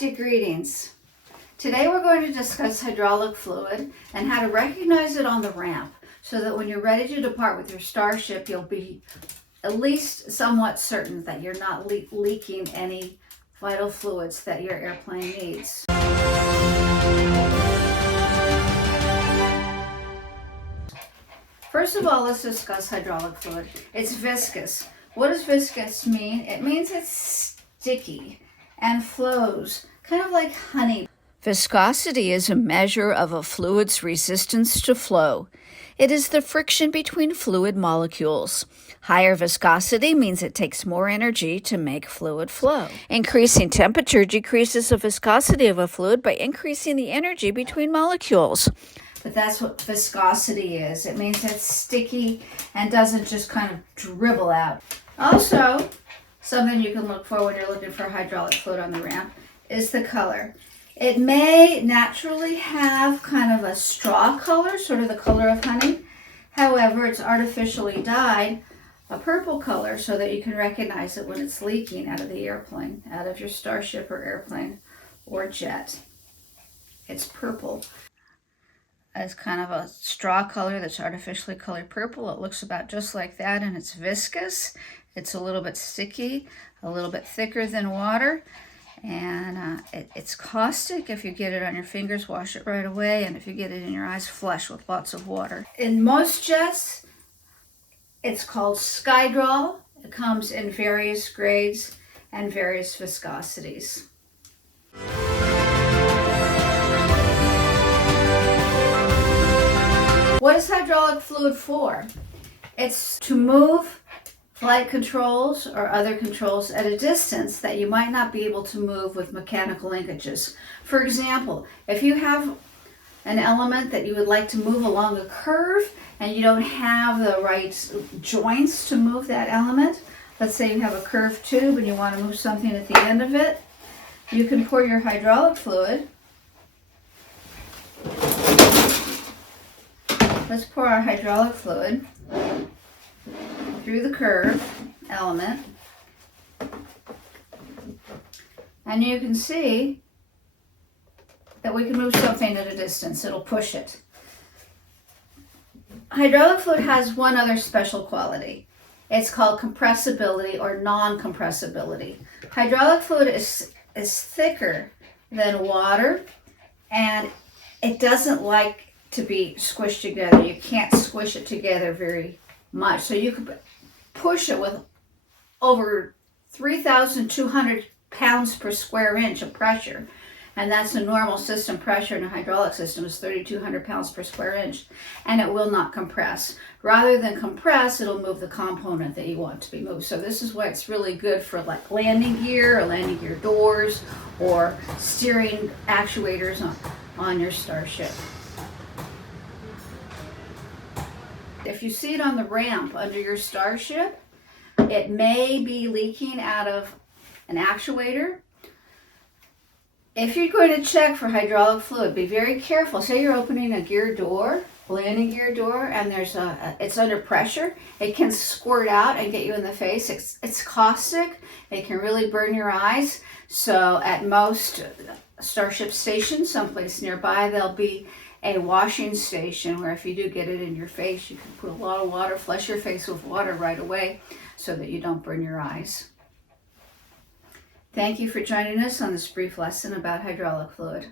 galactic greetings. Today we're going to discuss hydraulic fluid and how to recognize it on the ramp so that when you're ready to depart with your starship, you'll be at least somewhat certain that you're not leaking any vital fluids that your airplane needs. First of all, let's discuss hydraulic fluid. It's viscous. What does viscous mean? It means it's sticky and flows, kind of like honey. Viscosity is a measure of a fluid's resistance to flow. It is the friction between fluid molecules. Higher viscosity means it takes more energy to make fluid flow. Increasing temperature decreases the viscosity of a fluid by increasing the energy between molecules. But that's what viscosity is. It means it's sticky and doesn't just kind of dribble out. Also, something you can look for when you're looking for hydraulic fluid on the ramp is the color. It may naturally have kind of a straw color, sort of the color of honey. However, it's artificially dyed a purple color so that you can recognize it when it's leaking out of the airplane, out of your starship or airplane or jet. It's purple. It's kind of a straw color that's artificially colored purple. It looks about just like that, and it's viscous. It's a little bit sticky, a little bit thicker than water, and it's caustic. If you get it on your fingers, wash it right away, and if you get it in your eyes, flush with lots of water. In most jets, it's called Skydroll. It comes in various grades and various viscosities. What is hydraulic fluid for? It's to move flight controls or other controls at a distance that you might not be able to move with mechanical linkages. For example, if you have an element that you would like to move along a curve and you don't have the right joints to move that element, let's say you have a curved tube and you want to move something at the end of it, you can pour your hydraulic fluid. Let's pour our hydraulic fluid through the curve element, and you can see that we can move something at a distance. It'll push it. Hydraulic fluid has one other special quality. It's called compressibility or non-compressibility. Hydraulic fluid is thicker than water, and it doesn't like to be squished together. You can't squish it together very much. So you could push it with over 3,200 pounds per square inch of pressure. And that's a normal system pressure in a hydraulic system is 3,200 pounds per square inch. And it will not compress. Rather than compress, it'll move the component that you want to be moved. So this is why it's really good for like landing gear or landing gear doors or steering actuators on your starship. If you see it on the ramp under your starship, it may be leaking out of an actuator. If you're going to check for hydraulic fluid, be very careful. Say you're opening a gear door, landing gear door, and it's under pressure. It can squirt out and get you in the face. It's caustic. It can really burn your eyes. So at most starship stations, someplace nearby, there'll be a washing station where if you do get it in your face, you can put a lot of water, flush your face with water right away so that you don't burn your eyes. Thank you for joining us on this brief lesson about hydraulic fluid.